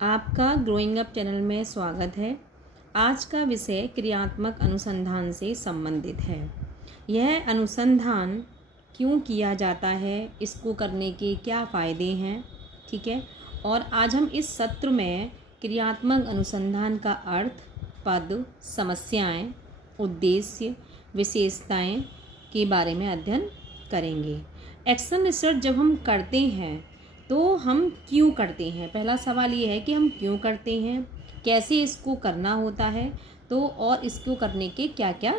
आपका growing up channel में स्वागत है। आज का विषय क्रियात्मक अनुसंधान से संबंधित है। यह अनुसंधान क्यों किया जाता है, इसको करने के क्या फ़ायदे हैं, ठीक है। और आज हम इस सत्र में क्रियात्मक अनुसंधान का अर्थ, पद, समस्याएं, उद्देश्य, विशेषताएं के बारे में अध्ययन करेंगे। एक्शन रिसर्च जब हम करते हैं तो हम क्यों करते हैं, पहला सवाल ये है कि हम क्यों करते हैं, कैसे इसको करना होता है, तो और इसको करने के क्या क्या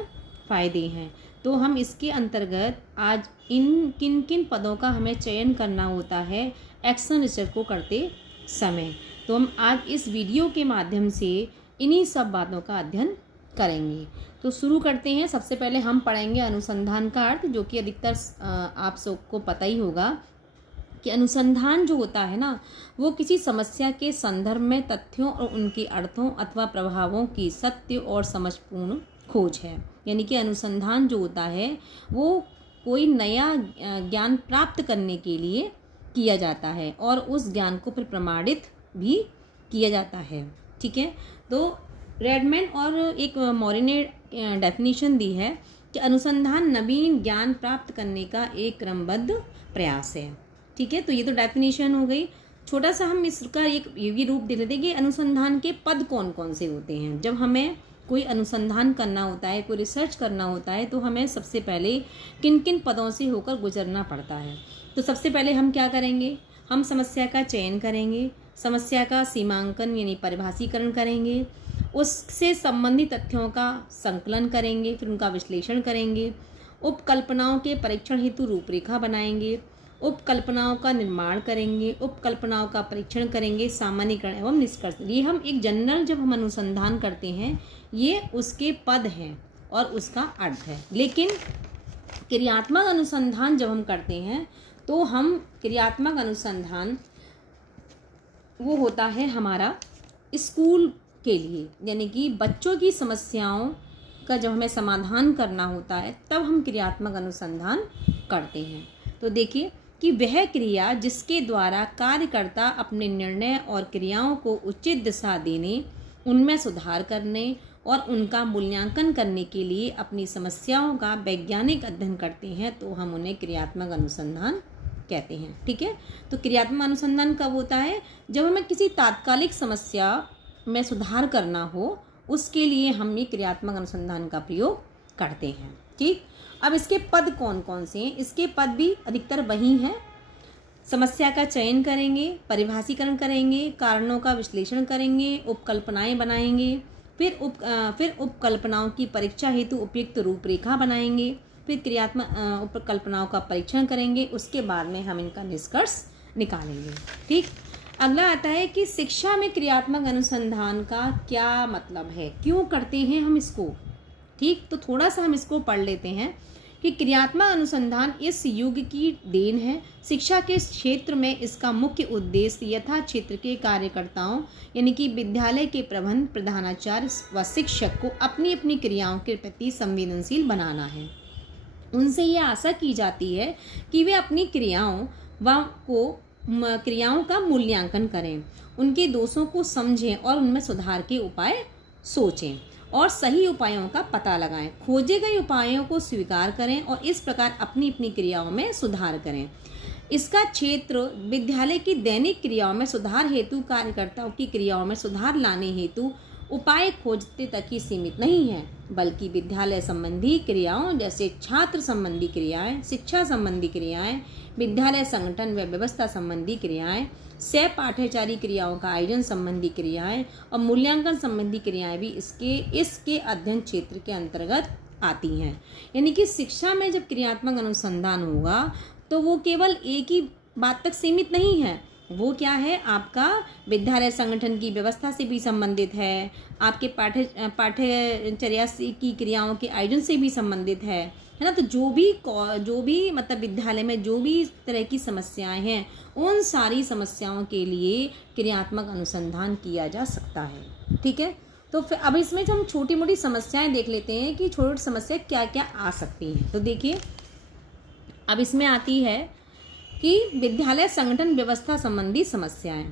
फ़ायदे हैं। तो हम इसके अंतर्गत आज इन किन किन पदों का हमें चयन करना होता है एक्शन रिसर्च को करते समय, तो हम आज इस वीडियो के माध्यम से इन्हीं सब बातों का अध्ययन करेंगे। तो शुरू करते हैं। सबसे पहले हम पढ़ेंगे अनुसंधान का अर्थ, जो कि अधिकतर आप सबको पता ही होगा कि अनुसंधान जो होता है ना, वो किसी समस्या के संदर्भ में तथ्यों और उनके अर्थों अथवा प्रभावों की सत्य और समझपूर्ण खोज है। यानी कि अनुसंधान जो होता है वो कोई नया ज्ञान प्राप्त करने के लिए किया जाता है और उस ज्ञान को फिर प्रमाणित भी किया जाता है, ठीक है। तो रेडमैन और एक मॉरी ने डेफिनेशन दी है कि अनुसंधान नवीन ज्ञान प्राप्त करने का एक क्रमबद्ध प्रयास है, ठीक है। तो ये तो डेफिनेशन हो गई। छोटा सा हम इसका एक ये भी रूप दे लेते हैं कि अनुसंधान के पद कौन कौन से होते हैं। जब हमें कोई अनुसंधान करना होता है, कोई रिसर्च करना होता है, तो हमें सबसे पहले किन किन पदों से होकर गुजरना पड़ता है। तो सबसे पहले हम क्या करेंगे, हम समस्या का चयन करेंगे, समस्या का सीमांकन यानी परिभाषीकरण करेंगे, उससे संबंधित तथ्यों का संकलन करेंगे, फिर उनका विश्लेषण करेंगे, उपकल्पनाओं के परीक्षण हेतु रूपरेखा बनाएंगे, उपकल्पनाओं का निर्माण करेंगे, उपकल्पनाओं का परीक्षण करेंगे, सामान्यीकरण एवं निष्कर्ष। ये हम एक जनरल जब हम अनुसंधान करते हैं, ये उसके पद हैं और उसका अर्थ है। लेकिन क्रियात्मक अनुसंधान जब हम करते हैं तो हम क्रियात्मक अनुसंधान वो होता है हमारा स्कूल के लिए, यानी कि बच्चों की समस्याओं का जब हमें समाधान करना होता है तब हम क्रियात्मक अनुसंधान करते हैं। तो देखिए कि वह क्रिया जिसके द्वारा कार्यकर्ता अपने निर्णय और क्रियाओं को उचित दिशा देने, उनमें सुधार करने और उनका मूल्यांकन करने के लिए अपनी समस्याओं का वैज्ञानिक अध्ययन करते हैं, तो हम उन्हें क्रियात्मक अनुसंधान कहते हैं, ठीक है। तो क्रियात्मक अनुसंधान कब होता है, जब हमें किसी तात्कालिक समस्या में सुधार करना हो, उसके लिए हम ये क्रियात्मक अनुसंधान का प्रयोग करते हैं, ठीक। अब इसके पद कौन कौन से हैं, इसके पद भी अधिकतर वही हैं। समस्या का चयन करेंगे, परिभाषीकरण करेंगे, कारणों का विश्लेषण करेंगे, उपकल्पनाएं बनाएंगे, फिर उपकल्पनाओं की परीक्षा हेतु उपयुक्त रूपरेखा बनाएंगे, फिर क्रियात्मक उपकल्पनाओं का परीक्षण करेंगे, उसके बाद में हम इनका निष्कर्ष निकालेंगे, ठीक। अगला आता है कि शिक्षा में क्रियात्मक अनुसंधान का क्या मतलब है, क्यों करते हैं हम इसको, ठीक। तो थोड़ा सा हम इसको पढ़ लेते हैं कि क्रियात्मक अनुसंधान इस युग की देन है। शिक्षा के क्षेत्र में इसका मुख्य उद्देश्य यथा क्षेत्र के कार्यकर्ताओं यानी कि विद्यालय के प्रबंध, प्रधानाचार्य व शिक्षक को अपनी अपनी क्रियाओं के प्रति संवेदनशील बनाना है। उनसे ये आशा की जाती है कि वे अपनी क्रियाओं का मूल्यांकन करें, उनके दोषों को समझें और उनमें सुधार के उपाय सोचें और सही उपायों का पता लगाएं, खोजे गए उपायों को स्वीकार करें और इस प्रकार अपनी अपनी क्रियाओं में सुधार करें। इसका क्षेत्र विद्यालय की दैनिक क्रियाओं में सुधार हेतु, कार्यकर्ताओं की क्रियाओं में सुधार लाने हेतु उपाय खोजते तक ही सीमित नहीं है, बल्कि विद्यालय संबंधी क्रियाओं जैसे छात्र संबंधी क्रियाएं, शिक्षा संबंधी क्रियाएं, विद्यालय संगठन व व्यवस्था संबंधी क्रियाएं, सह पाठ्यचारी क्रियाओं का आयोजन संबंधी क्रियाएं और मूल्यांकन संबंधी क्रियाएं भी इसके अध्ययन क्षेत्र के अंतर्गत आती हैं। यानी कि शिक्षा में जब क्रियात्मक अनुसंधान होगा तो वो केवल एक ही बात तक सीमित नहीं है, वो क्या है, आपका विद्यालय संगठन की व्यवस्था से भी संबंधित है, आपके पाठ्यचर्या की क्रियाओं के आयोजन से भी संबंधित है ना। तो जो भी मतलब विद्यालय में जो भी इस तरह की समस्याएं हैं, उन सारी समस्याओं के लिए क्रियात्मक अनुसंधान किया जा सकता है, ठीक है। तो फिर अब इसमें हम छोटी मोटी समस्याएं देख लेते हैं कि छोटी छोटी समस्या क्या क्या आ सकती हैं। तो देखिए अब इसमें आती है कि विद्यालय संगठन व्यवस्था संबंधी समस्याएं।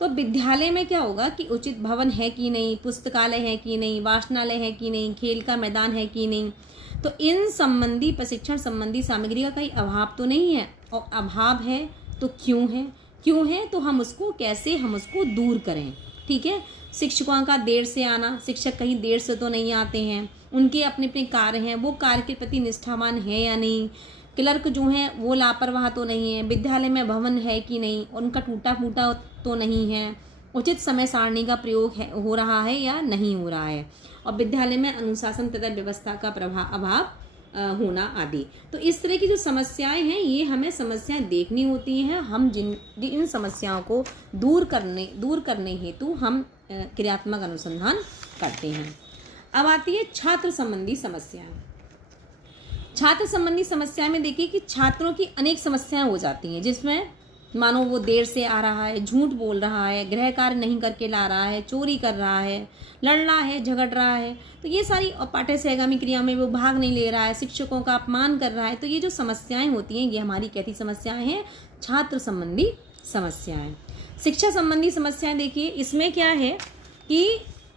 तो विद्यालय में क्या होगा कि उचित भवन है कि नहीं, पुस्तकालय है कि नहीं, वाचनालय है कि नहीं, खेल का मैदान है कि नहीं, तो इन संबंधी प्रशिक्षण संबंधी सामग्री का कहीं अभाव तो नहीं है, और अभाव है तो क्यों है तो हम उसको दूर करें। ठीक है, शिक्षकों का देर से आना, शिक्षक कहीं देर से तो नहीं आते हैं, उनके अपने अपने कार्य हैं, वो कार्य के प्रति निष्ठावान है या नहीं, क्लर्क जो हैं वो लापरवाह तो नहीं है, विद्यालय में भवन है कि नहीं, उनका टूटा फूटा तो नहीं है, उचित समय सारणी का प्रयोग हो रहा है या नहीं हो रहा है, और विद्यालय में अनुशासन तथा व्यवस्था का अभाव होना आदि। तो इस तरह की जो समस्याएं हैं ये हमें समस्याएं देखनी होती हैं। हम इन समस्याओं को दूर करने हेतु हम क्रियात्मक अनुसंधान करते हैं। अब आती है छात्र संबंधी समस्याएं। छात्र संबंधी समस्या में देखिए कि छात्रों की अनेक समस्याएं हो जाती हैं, जिसमें मानो वो देर से आ रहा है, झूठ बोल रहा है, गृह कार्य नहीं करके ला रहा है, चोरी कर रहा है, लड़ रहा है, झगड़ रहा है, तो ये सारी पाठ्य सहगामी क्रिया में वो भाग नहीं ले रहा है, शिक्षकों का अपमान कर रहा है। तो ये जो समस्याएं होती हैं ये हमारी कैसी समस्याएं हैं? छात्र संबंधी समस्याएं। शिक्षा संबंधी समस्याएं देखिए, इसमें क्या है कि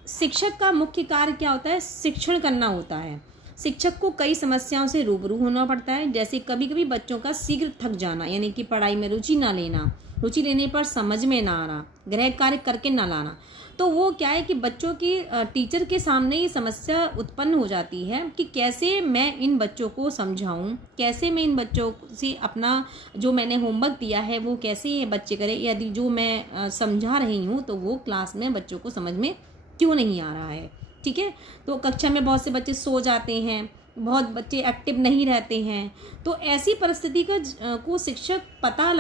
शिक्षक का मुख्य कार्य क्या होता है? शिक्षण करना होता है। शिक्षक को कई समस्याओं से रूबरू होना पड़ता है, जैसे कभी कभी बच्चों का शीघ्र थक जाना, यानी कि पढ़ाई में रुचि ना लेना, रुचि लेने पर समझ में ना आना, गृह कार्य करके ना लाना। तो वो क्या है कि बच्चों की टीचर के सामने ये समस्या उत्पन्न हो जाती है कि कैसे मैं इन बच्चों को समझाऊं, कैसे मैं इन बच्चों से अपना जो मैंने होमवर्क दिया है वो कैसे ये बच्चे करें, यदि जो मैं समझा रही हूँ तो वो क्लास में बच्चों को समझ में क्यों नहीं आ रहा है। ठीक है, तो कक्षा में बहुत से बच्चे सो जाते हैं, बहुत बच्चे एक्टिव नहीं रहते हैं। तो ऐसी परिस्थिति को शिक्षक पता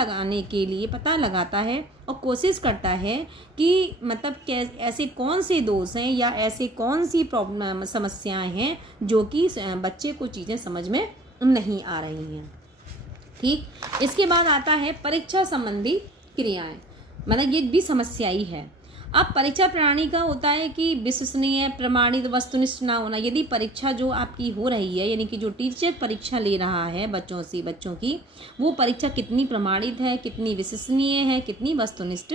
लगाता है और कोशिश करता है कि मतलब ऐसे कौन से दोष हैं या ऐसे कौन सी प्रॉब्लम समस्याएं हैं जो कि बच्चे को चीज़ें समझ में नहीं आ रही हैं। ठीक, इसके बाद आता है परीक्षा संबंधी क्रियाएं, मतलब ये भी समस्या ही है। अब परीक्षा प्रणाली का होता है कि विश्वसनीय, प्रमाणित, वस्तुनिष्ठ ना होना। यदि परीक्षा जो आपकी हो रही है, यानी कि जो टीचर परीक्षा ले रहा है बच्चों की, वो परीक्षा कितनी प्रमाणित है, कितनी विश्वसनीय है, कितनी वस्तुनिष्ठ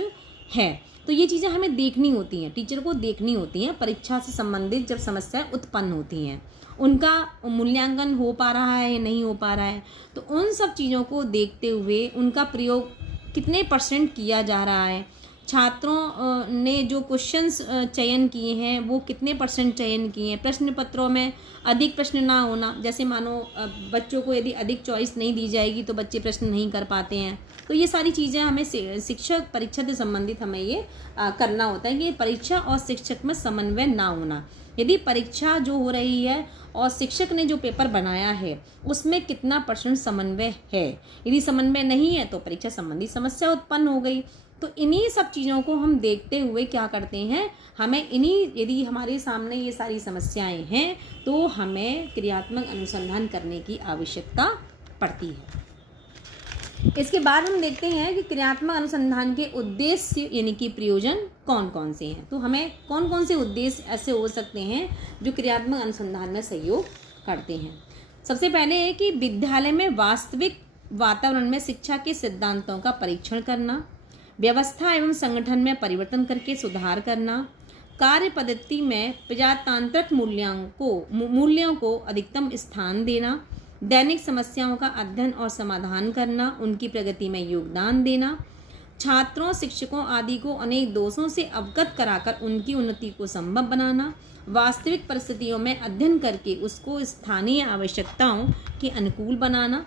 है, तो ये चीज़ें हमें देखनी होती हैं, टीचर को देखनी होती हैं। परीक्षा से संबंधित जब समस्याएं उत्पन्न होती हैं, उनका मूल्यांकन हो पा रहा है या नहीं हो पा रहा है, तो उन सब चीज़ों को देखते हुए उनका प्रयोग कितने % किया जा रहा है, छात्रों ने जो क्वेश्चंस चयन किए हैं वो कितने % चयन किए हैं, प्रश्न पत्रों में अधिक प्रश्न ना होना, जैसे मानो बच्चों को यदि अधिक चॉइस नहीं दी जाएगी तो बच्चे प्रश्न नहीं कर पाते हैं। तो ये सारी चीज़ें हमें शिक्षक परीक्षा से संबंधित हमें ये करना होता है कि परीक्षा और शिक्षक में समन्वय ना होना। यदि परीक्षा जो हो रही है और शिक्षक ने जो पेपर बनाया है उसमें कितना % समन्वय है, यदि समन्वय नहीं है तो परीक्षा संबंधी समस्या उत्पन्न हो गई। तो इन्हीं सब चीज़ों को हम देखते हुए क्या करते हैं, हमें यदि हमारे सामने ये सारी समस्याएं हैं तो हमें क्रियात्मक अनुसंधान करने की आवश्यकता पड़ती है। इसके बाद हम देखते हैं कि क्रियात्मक अनुसंधान के उद्देश्य यानी कि प्रयोजन कौन कौन से हैं। तो हमें कौन कौन से उद्देश्य ऐसे हो सकते हैं जो क्रियात्मक अनुसंधान में सहयोग करते हैं। सबसे पहले है कि विद्यालय में वास्तविक वातावरण में शिक्षा के सिद्धांतों का परीक्षण करना, व्यवस्था एवं संगठन में परिवर्तन करके सुधार करना, कार्य पद्धति में प्रजातांत्रिक मूल्यों को अधिकतम स्थान देना, दैनिक समस्याओं का अध्ययन और समाधान करना, उनकी प्रगति में योगदान देना, छात्रों, शिक्षकों आदि को अनेक दोषों से अवगत कराकर उनकी उन्नति को संभव बनाना, वास्तविक परिस्थितियों में अध्ययन करके उसको स्थानीय आवश्यकताओं के अनुकूल बनाना,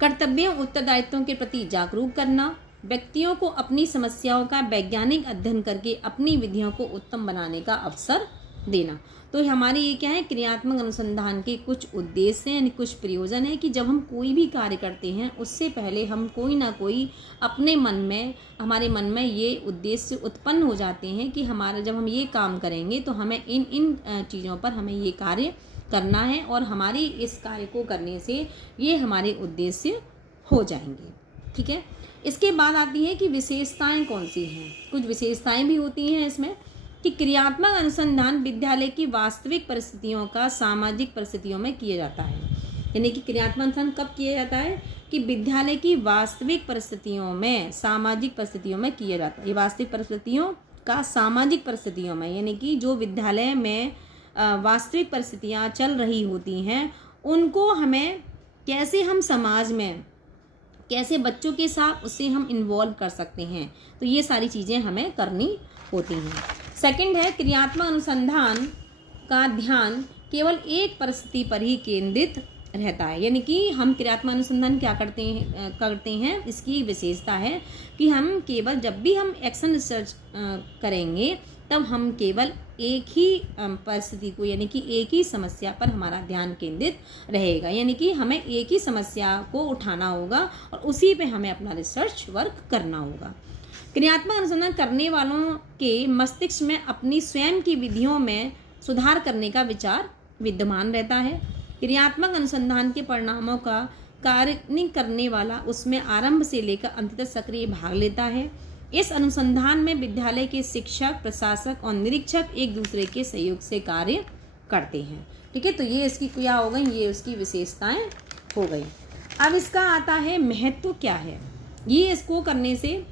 कर्तव्यों उत्तरदायित्वों के प्रति जागरूक करना, व्यक्तियों को अपनी समस्याओं का वैज्ञानिक अध्ययन करके अपनी विधियों को उत्तम बनाने का अवसर देना। तो हमारे ये क्या है, क्रियात्मक अनुसंधान के कुछ उद्देश्य हैं, यानी कुछ प्रयोजन है कि जब हम कोई भी कार्य करते हैं उससे पहले हम कोई ना कोई अपने हमारे मन में ये उद्देश्य उत्पन्न हो जाते हैं कि जब हम ये काम करेंगे तो हमें इन चीज़ों पर हमें ये कार्य करना है और हमारी इस कार्य को करने से ये हमारे उद्देश्य हो जाएंगे। ठीक है, इसके बाद आती है कि विशेषताएं कौन सी हैं। कुछ विशेषताएं भी होती हैं इसमें कि क्रियात्मक अनुसंधान विद्यालय की वास्तविक परिस्थितियों का सामाजिक परिस्थितियों में किया जाता है। यानी कि क्रियात्मक अनुसंधान कब किया जाता है कि विद्यालय की वास्तविक परिस्थितियों में, सामाजिक परिस्थितियों में किया जाता है। ये वास्तविक परिस्थितियों का सामाजिक परिस्थितियों में, यानी कि जो विद्यालय में वास्तविक परिस्थितियाँ चल रही होती हैं उनको हमें कैसे हम समाज में, कैसे बच्चों के साथ उससे हम इन्वॉल्व कर सकते हैं, तो ये सारी चीज़ें हमें करनी होती हैं। सेकंड है क्रियात्मक अनुसंधान का ध्यान केवल एक परिस्थिति पर ही केंद्रित रहता है। यानी कि हम क्रियात्मक अनुसंधान क्या करते हैं, इसकी विशेषता है कि हम केवल जब भी हम एक्शन रिसर्च करेंगे तब हम केवल एक ही परिस्थिति को, यानी कि एक ही समस्या पर हमारा ध्यान केंद्रित रहेगा। यानी कि हमें एक ही समस्या को उठाना होगा और उसी पे हमें अपना रिसर्च वर्क करना होगा। क्रियात्मक अनुसंधान करने वालों के मस्तिष्क में अपनी स्वयं की विधियों में सुधार करने का विचार विद्यमान रहता है। क्रियात्मक अनुसंधान के परिणामों का कार्य करने वाला उसमें आरंभ से लेकर अंत तक सक्रिय भाग लेता है। इस अनुसंधान में विद्यालय के शिक्षक, प्रशासक और निरीक्षक एक दूसरे के सहयोग से कार्य करते हैं। ठीक है, तो ये इसकी क्या हो गई, ये उसकी विशेषताएं हो गई। अब इसका आता है महत्व क्या है, ये इसको करने से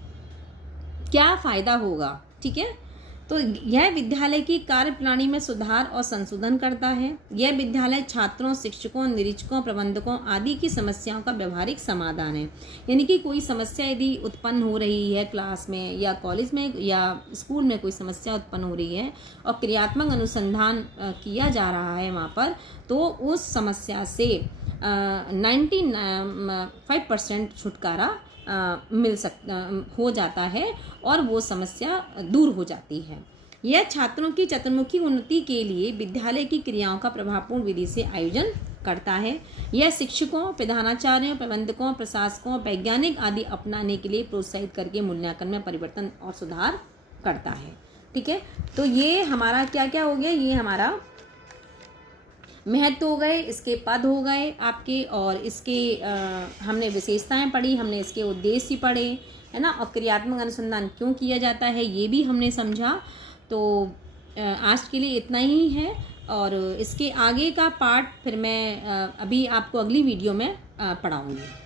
क्या फ़ायदा होगा। ठीक है, तो यह विद्यालय की कार्यप्रणाली में सुधार और संशोधन करता है। यह विद्यालय छात्रों, शिक्षकों, निरीक्षकों, प्रबंधकों आदि की समस्याओं का व्यवहारिक समाधान है। यानी कि कोई समस्या यदि उत्पन्न हो रही है क्लास में या कॉलेज में या स्कूल में, कोई समस्या उत्पन्न हो रही है और क्रियात्मक अनुसंधान किया जा रहा है वहाँ पर, तो उस समस्या से 95% छुटकारा हो जाता है और वो समस्या दूर हो जाती है। यह छात्रों की चतुर्मुखी उन्नति के लिए विद्यालय की क्रियाओं का प्रभावपूर्ण विधि से आयोजन करता है। यह शिक्षकों, प्रधानाचार्यों, प्रबंधकों, प्रशासकों, वैज्ञानिक आदि अपनाने के लिए प्रोत्साहित करके मूल्यांकन में परिवर्तन और सुधार करता है। ठीक है, तो ये हमारा क्या क्या हो गया, ये हमारा महत्व हो गए, इसके पद हो गए आपके, और इसके हमने विशेषताएं पढ़ी, हमने इसके उद्देश्य पढ़े, है ना, और क्रियात्मक अनुसंधान क्यों किया जाता है ये भी हमने समझा। तो आज के लिए इतना ही है, और इसके आगे का पार्ट फिर मैं अभी आपको अगली वीडियो में पढ़ाऊँगी।